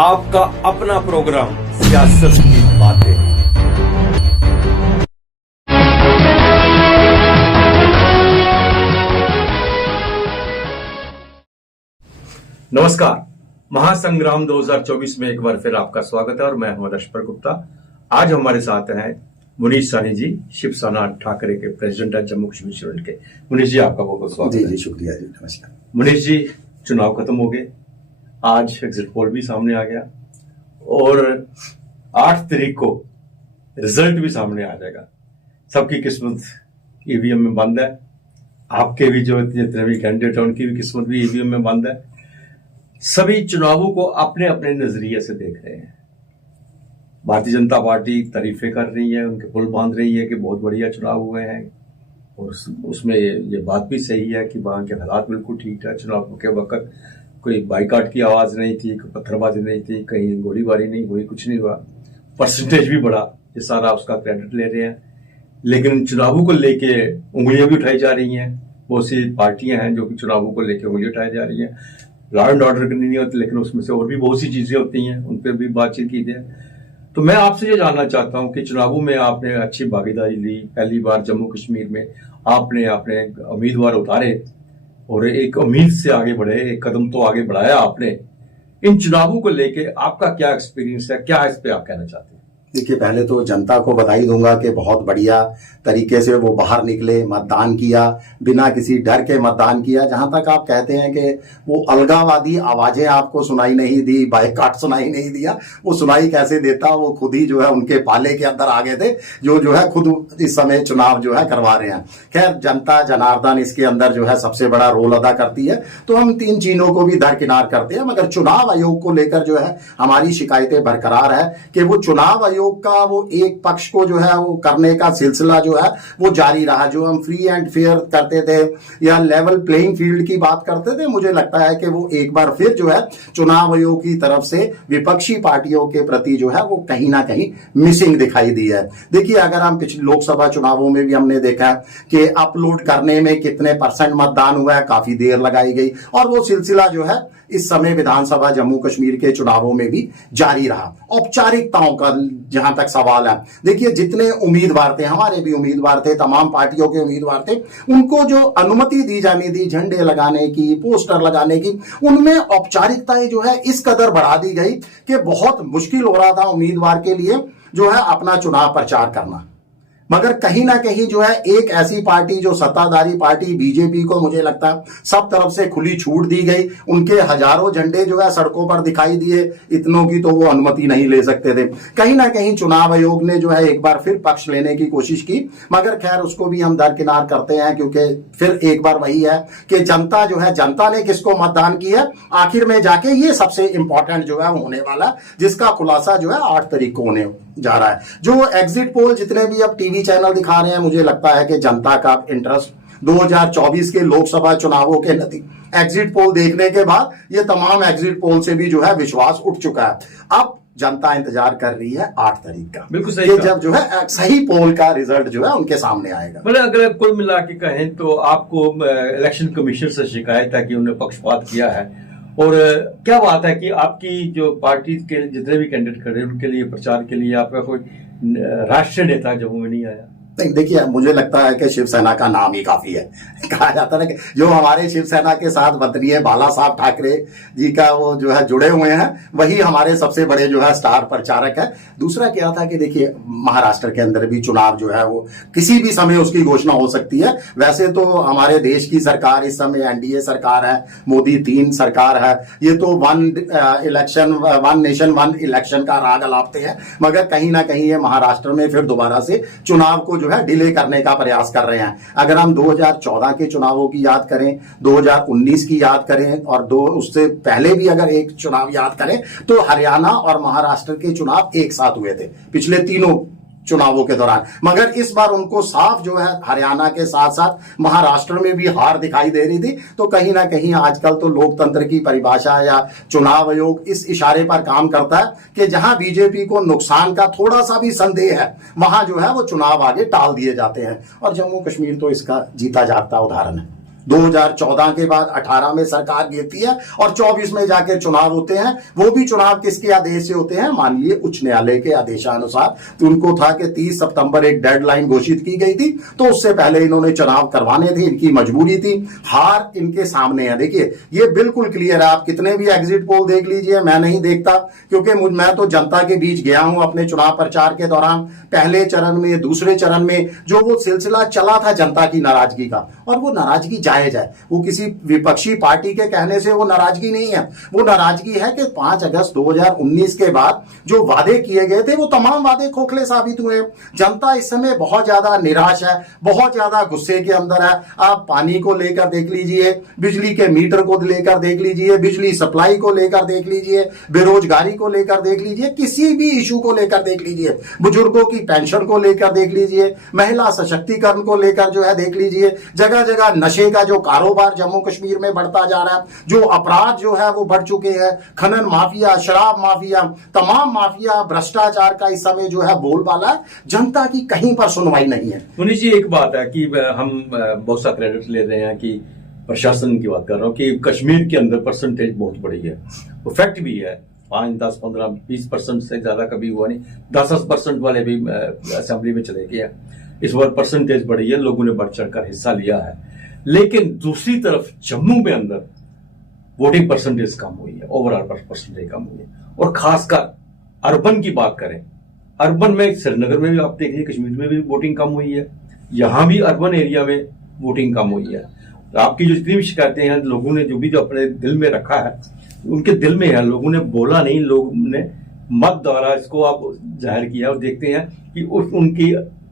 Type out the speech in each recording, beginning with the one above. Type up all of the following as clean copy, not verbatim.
आपका अपना प्रोग्राम सियासत की बातें। नमस्कार, महासंग्राम 2024 में एक बार फिर आपका स्वागत है और मैं हूं रश्पर गुप्ता। आज हमारे साथ हैं मुनीश साहनी जी, शिवसेना ठाकरे के प्रेसिडेंट है जम्मू कश्मीर स्टूडेंट के। मुनीश जी, आपका बहुत बहुत स्वागत है। जी, शुक्रिया जी, नमस्कार। मुनीश जी, चुनाव खत्म हो गए, आज एग्जिट पोल भी सामने आ गया और 8 तारीख को रिजल्ट भी सामने आ जाएगा। सबकी किस्मत ईवीएम में बंद है, आपके भी जो जितने भी कैंडिडेट हैं उनकी भी किस्मत भी ईवीएम में बंद है। सभी चुनावों को अपने अपने नजरिए से देख रहे हैं। भारतीय जनता पार्टी तारीफें कर रही है, उनके पुल बांध रही है कि बहुत बढ़िया चुनाव हुए हैं, और उसमें ये बात भी सही है कि वहां के हालात बिल्कुल ठीक है। चुनाव के वक्त कोई बाइकाट की आवाज नहीं थी, कोई पत्थरबाजी नहीं थी, कहीं गोलीबारी नहीं हुई, कुछ नहीं हुआ। परसेंटेज भी बढ़ा, ये सारा उसका क्रेडिट ले रहे हैं। लेकिन चुनावों को लेके उंगलियां भी उठाई जा रही हैं। बहुत सी पार्टियां हैं जो कि चुनावों को लेकर उंगलियां उठाई जा रही हैं। लॉ एंड ऑर्डर की नहीं होती, लेकिन उसमें से और भी बहुत सी चीजें होती हैं, उन पर भी बातचीत की जाए। तो मैं आपसे ये जानना चाहता हूं कि चुनावों में आपने अच्छी भागीदारी ली, पहली बार जम्मू कश्मीर में आपने अपने उम्मीदवार उतारे और एक उम्मीद से आगे बढ़े, एक कदम तो आगे बढ़ाया आपने। इन चुनावों को लेके आपका क्या एक्सपीरियंस है, क्या इस पे आप कहना चाहते हैं? देखिए, पहले तो जनता को बधाई दूंगा कि बहुत बढ़िया तरीके से वो बाहर निकले, मतदान किया, बिना किसी डर के मतदान किया। जहां तक आप कहते हैं कि वो अलगाववादी आवाजें आपको सुनाई नहीं दी, बाइकाट सुनाई नहीं दिया, वो सुनाई कैसे देता, वो खुद ही जो है उनके पाले के अंदर आ गए थे, जो है खुद इस समय चुनाव जो है करवा रहे हैं। खैर, जनता जनार्दन इसके अंदर जो है सबसे बड़ा रोल अदा करती है, तो हम 3 चीजों को भी दरकिनार करते हैं। मगर चुनाव आयोग को लेकर जो है हमारी शिकायतें बरकरार है कि वो चुनाव आयोग का वो एक पक्ष को जो है वो करने का सिलसिला जो है वो जारी रहा। जो हम फ्री एंड फेयर करते थे या लेवल प्लेइंग फील्ड की बात करते थे, मुझे लगता है कि वो एक बार फिर जो है चुनाव आयोग की तरफ से विपक्षी पार्टियों के प्रति जो है वो कहीं ना कहीं मिसिंग दिखाई दी है। देखिए, अगर हम पिछले लोकसभा चुनावों में भी हमने देखा कि अपलोड करने में कितने % मतदान हुआ है, काफी देर लगाई गई, और वो सिलसिला जो है इस समय विधानसभा जम्मू कश्मीर के चुनावों में भी जारी रहा। औपचारिकताओं का जहां तक सवाल है, देखिए, जितने उम्मीदवार थे, हमारे भी उम्मीदवार थे, तमाम पार्टियों के उम्मीदवार थे, उनको जो अनुमति दी जानी थी झंडे लगाने की, पोस्टर लगाने की, उनमें औपचारिकताएं जो है इस कदर बढ़ा दी गई कि बहुत मुश्किल हो रहा था उम्मीदवार के लिए जो है अपना चुनाव प्रचार करना। मगर कहीं ना कहीं जो है एक ऐसी पार्टी जो सत्ताधारी पार्टी बीजेपी को मुझे लगता है सब तरफ से खुली छूट दी गई। उनके हजारों झंडे जो है सड़कों पर दिखाई दिए, इतनों की तो वो अनुमति नहीं ले सकते थे। कहीं ना कहीं चुनाव आयोग ने जो है एक बार फिर पक्ष लेने की कोशिश की, मगर खैर उसको भी हम दरकिनार करते हैं, क्योंकि फिर एक बार वही है कि जनता जो है, जनता ने किसको मतदान किया आखिर में जाके, ये सबसे इंपॉर्टेंट जो है होने वाला, जिसका खुलासा जो है 8 तारीख को होने जा रहा है। जो एग्जिट पोल जितने भी अब टीवी चैनल दिखा रहे हैं, मुझे लगता है कि जनता का इंटरेस्ट 2024 के लोकसभा चुनावों के एग्जिट पोल देखने के बाद ये तमाम एग्जिट पोल से भी जो है विश्वास उठ चुका है। अब जनता इंतजार कर रही है 8 तारीख का, बिल्कुल सही, जब जो है सही पोल का रिजल्ट जो है उनके सामने आएगा। मतलब अगर कुल मिला के कहें तो आपको इलेक्शन कमीशन से शिकायत है कि उन्होंने पक्षपात किया है, और क्या बात है कि आपकी जो पार्टी के जितने भी कैंडिडेट खड़े उनके लिए प्रचार के लिए आपका कोई राष्ट्रीय नेता जम्मू में नहीं आया? नहीं, देखिए, मुझे लगता है कि शिवसेना का नाम ही काफी है। कहा जाता है कि जो हमारे शिवसेना के साथ वतनीय बाला साहब ठाकरे जी का वो जो है जुड़े हुए हैं, वही हमारे सबसे बड़े जो है स्टार प्रचारक है। दूसरा क्या था कि देखिए, महाराष्ट्र के अंदर भी चुनाव जो है वो किसी भी समय उसकी घोषणा हो सकती है। वैसे तो हमारे देश की सरकार इस समय एनडीए सरकार है, मोदी 3 सरकार है, ये तो वन नेशन वन इलेक्शन का राग अलापते हैं, मगर कहीं ना कहीं ये महाराष्ट्र में फिर दोबारा से चुनाव को जो है डिले करने का प्रयास कर रहे हैं। अगर हम 2014 के चुनावों की याद करें, 2019 की याद करें, और उससे पहले भी अगर एक चुनाव याद करें, तो हरियाणा और महाराष्ट्र के चुनाव एक साथ हुए थे पिछले तीनों चुनावों के दौरान। मगर इस बार उनको साफ जो है हरियाणा के साथ साथ महाराष्ट्र में भी हार दिखाई दे रही थी। तो कहीं ना कहीं आजकल तो लोकतंत्र की परिभाषा या चुनाव आयोग इस इशारे पर काम करता है कि जहां बीजेपी को नुकसान का थोड़ा सा भी संदेह है, वहां जो है वो चुनाव आगे टाल दिए जाते हैं। और जम्मू कश्मीर तो इसका जीता जागता उदाहरण है। 2014 के बाद 18 में सरकार गिरती है और 24 में जाकर चुनाव होते हैं। वो भी चुनाव किसके आदेश से होते हैं? माननीय उच्च न्यायालय के आदेशानुसार। तो उनको था कि 30 सितंबर एक डेडलाइन घोषित की गई थी, तो उससे पहले इन्होंने चुनाव करवाने थे, इनकी मजबूरी थी। हार इनके सामने है। देखिए ये बिल्कुल क्लियर है, आप कितने भी एग्जिट पोल देख लीजिए, मैं नहीं देखता, क्योंकि मैं तो जनता के बीच गया हूं अपने चुनाव प्रचार के दौरान। पहले चरण में, दूसरे चरण में जो वो सिलसिला चला था जनता की नाराजगी का, और वो नाराजगी जायज है, वो किसी विपक्षी पार्टी के कहने से वो नाराजगी नहीं है। वो नाराजगी है कि 5 अगस्त 2019 के बाद जो वादे किए गए थे वो तमाम वादे खोखले साबित हुए। जनता इस समय बहुत ज्यादा निराश है, बहुत ज्यादा गुस्से के अंदर है। आप पानी को लेकर देख लीजिए, बिजली के मीटर को लेकर देख लीजिए, बिजली सप्लाई को लेकर देख लीजिए, बेरोजगारी को लेकर देख लीजिए, किसी भी इशू को लेकर देख लीजिए, बुजुर्गों की पेंशन को लेकर देख लीजिए, महिला सशक्तिकरण को लेकर जो है देख लीजिए, जगह जगह नशे का जो कारोबार जम्मू कश्मीर में बढ़ता जा रहा है, जो अपराध जो है वो बढ़ चुके हैं, खनन माफिया, शराब माफिया, तमाम माफिया, भ्रष्टाचार का इस समय जो है बोलबाला है। जनता की कहीं पर सुनवाई नहीं है। मुनीष जी, एक बात है कि हम बहुत सा क्रेडिट ले रहे हैं कि प्रशासन की बात कर रहा हूँ कि कश्मीर के अंदर परसेंटेज बहुत बड़ी है, वो फैक्ट भी है। 5, 10, 15, 20% से ज्यादा कभी हुआ नहीं, 10% वाले भी असेंबली में चले गए। इस बार परसेंटेज बढ़ी है, लोगों ने बढ़ चढ़कर हिस्सा लिया है। लेकिन दूसरी तरफ जम्मू में अंदर वोटिंग परसेंटेज कम हुई है, ओवरऑल परसेंटेज कम हुई है। और खासकर अर्बन की बात करें, अर्बन में श्रीनगर में भी आप देखिए, कश्मीर में भी वोटिंग कम हुई है, यहां भी अर्बन एरिया में वोटिंग कम हुई है। आपकी जो जितनी भी शिकायतें हैं, लोगों ने जो अपने दिल में रखा है, उनके दिल में है, लोगों ने बोला नहीं, लोगों ने मत द्वारा इसको आप जाहिर किया। और देखते हैं कि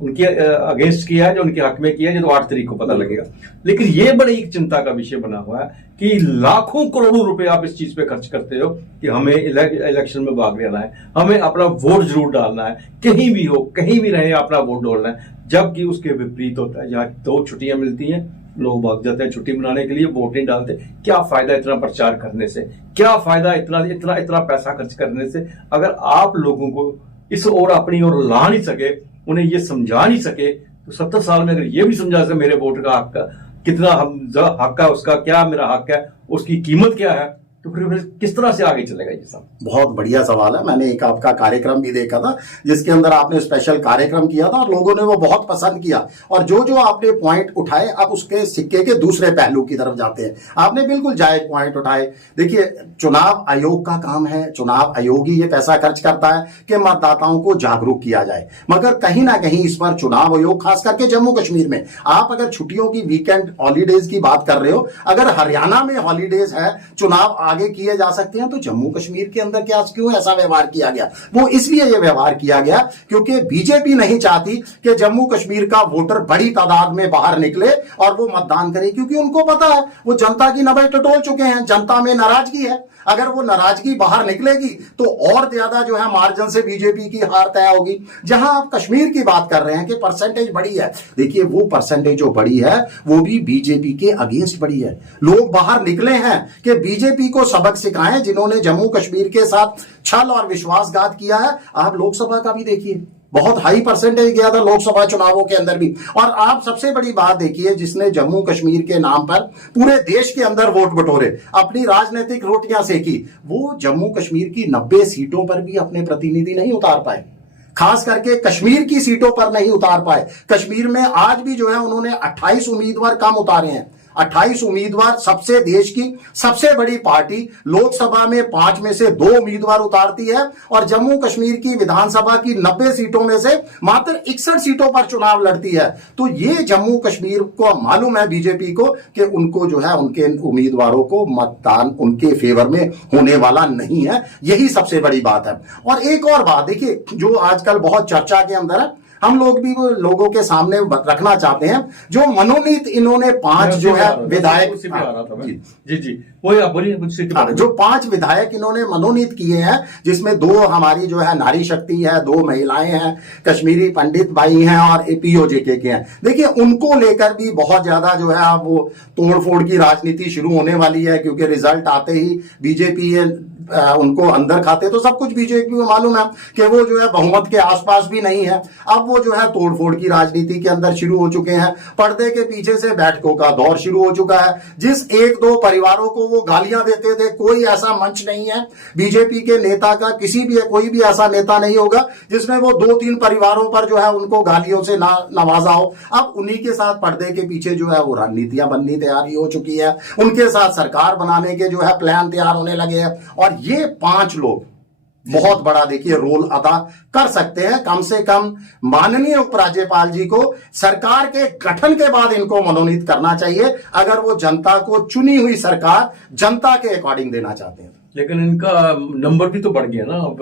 उनके अगेंस्ट किया है, जो उनके हक में किया है, जो तो 8 तारीख को पता लगेगा। लेकिन ये बड़ी एक चिंता का विषय बना हुआ है कि लाखों करोड़ों रुपए आप इस चीज पे खर्च करते हो कि हमें इलेक्शन में भाग लेना है, हमें अपना वोट जरूर डालना है, कहीं भी हो, कहीं भी रहे, अपना वोट डालना है। जबकि उसके विपरीत होता है, जहां 2 छुट्टियां मिलती हैं, लोग भाग जाते हैं छुट्टी मनाने के लिए, वोट नहीं डालते। क्या फायदा इतना प्रचार करने से? क्या फायदा इतना पैसा खर्च करने से, अगर आप लोगों को इस ओर अपनी ओर ला नहीं सके, उन्हें ये समझा नहीं सके? तो 70 साल में अगर ये भी समझा सके मेरे वोट का हक, कितना हक है उसका, क्या मेरा हक है, उसकी कीमत क्या है, तो फिर किस तरह से आगे चलेगा ये सब? बहुत बढ़िया सवाल है। मैंने एक आपका कार्यक्रम भी देखा था जिसके अंदर आपने स्पेशल कार्यक्रम किया था और लोगों ने वो बहुत पसंद किया। और जो आपने पॉइंट उठाए, अब उसके सिक्के के दूसरे पहलू की तरफ जाते हैं। आपने बिल्कुल जायज पॉइंट उठाए। देखिए, चुनाव आयोग का काम है, चुनाव आयोग ही ये पैसा खर्च करता है कि मतदाताओं को जागरूक किया जाए। मगर कहीं ना कहीं इस पर चुनाव आयोग, खास करके जम्मू कश्मीर में, आप अगर छुट्टियों की, वीकेंड हॉलीडेज की बात कर रहे हो, अगर हरियाणा में हॉलीडेज है, चुनाव आगे किए जा सकते हैं, तो जम्मू कश्मीर के अंदर क्या क्यों ऐसा व्यवहार किया गया? वो इसलिए ये व्यवहार किया गया क्योंकि बीजेपी नहीं चाहती कि जम्मू कश्मीर का वोटर बड़ी तादाद में बाहर निकले और वो मतदान करे, क्योंकि उनको पता है वो जनता की नब्ज टटोल चुके हैं, जनता में नाराजगी है। अगर वो नाराजगी बाहर निकलेगी तो और ज्यादा जो है मार्जिन से बीजेपी की हार तय होगी। जहां आप कश्मीर की बात कर रहे हैं कि परसेंटेज बढ़ी है, देखिए वो परसेंटेज जो बढ़ी है वो भी बीजेपी के अगेंस्ट बढ़ी है। लोग बाहर निकले हैं कि बीजेपी को सबक सिखाएं, जिन्होंने जम्मू कश्मीर के साथ छल और विश्वासघात किया है। आप लोकसभा का भी देखिए, बहुत हाई परसेंटेज गया था लोकसभा चुनावों के अंदर भी। और आप सबसे बड़ी बात देखिए, जिसने जम्मू कश्मीर के नाम पर पूरे देश के अंदर वोट बटोरे, अपनी राजनीतिक रोटियां सेकी, वो जम्मू कश्मीर की 90 सीटों पर भी अपने प्रतिनिधि नहीं उतार पाए। खास करके कश्मीर की सीटों पर नहीं उतार पाए। कश्मीर में आज भी जो है उन्होंने 28 उम्मीदवार कम उतारे हैं। 28 उम्मीदवार, सबसे देश की सबसे बड़ी पार्टी लोकसभा में 5 में से 2 उम्मीदवार उतारती है और जम्मू कश्मीर की विधानसभा की 90 सीटों में से मात्र 61 सीटों पर चुनाव लड़ती है। तो ये जम्मू कश्मीर को मालूम है बीजेपी को कि उनको जो है उनके उम्मीदवारों को मतदान उनके फेवर में होने वाला नहीं है। यही सबसे बड़ी बात है। और एक और बात देखिए, जो आजकल बहुत चर्चा के अंदर है, हम लोग भी वो लोगों के सामने रखना चाहते हैं, जो मनोनीत इन्होंने 5 जो है विधायक। जी जी, वही आप बोलिए कुछ के बारे में। जो 5 विधायक इन्होंने मनोनीत किए हैं, जिसमें 2 हमारी जो है नारी शक्ति है, 2 महिलाएं हैं, कश्मीरी पंडित भाई हैं और पीओजेके के हैं। देखिए उनको लेकर भी बहुत ज्यादा जो है अब वो तोड़फोड़ की राजनीति शुरू होने वाली है, क्योंकि रिजल्ट आते ही बीजेपी उनको अंदर खाते, तो सब कुछ बीजेपी को मालूम है कि वो जो है बहुमत के आसपास भी नहीं है। अब वो जो है तोड़फोड़ की राजनीति के अंदर शुरू हो चुके हैं। पर्दे के पीछे से बैठकों का दौर शुरू हो चुका है। जिस 1-2 परिवारों को वो गालियां देते थे, कोई ऐसा मंच नहीं है बीजेपी के नेता का, कोई भी ऐसा नेता नहीं होगा जिसमें वो 2-3 परिवारों पर जो है उनको गालियों से नवाजा हो। अब उन्हीं के साथ पर्दे के पीछे जो है वो रणनीतियां बननी तैयारी हो चुकी है, उनके साथ सरकार बनाने के जो है प्लान तैयार होने लगे हैं। और ये 5 लोग बहुत बड़ा देखिए रोल अदा कर सकते हैं। कम से कम माननीय उपराज्यपाल जी को सरकार के गठन के बाद इनको मनोनीत करना चाहिए, अगर वो जनता को चुनी हुई सरकार जनता के अकॉर्डिंग देना चाहते हैं। लेकिन इनका नंबर भी तो बढ़ गया ना, आप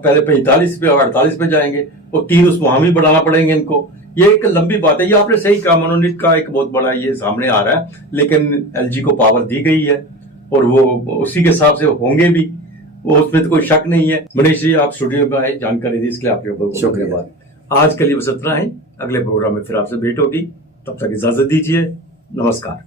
पहले 45 पे 48 पे जाएंगे, और 3 उस वहां भी बढ़ाना पड़ेंगे इनको। ये एक लंबी बात है, ये आपने सही कहा, मनोनीत का एक बहुत बड़ा ये सामने आ रहा है। लेकिन एलजी को पावर दी गई है और वो उसी के हिसाब से होंगे भी, वो उसमें तो कोई शक नहीं है। मनीष जी आप स्टूडियो में आए, जानकारी दी, इसके लिए आपके बहुत शुक्रिया। आज के लिए बस इतना है, अगले प्रोग्राम में फिर आपसे भेंट होगी, तब तक इजाजत दीजिए, नमस्कार।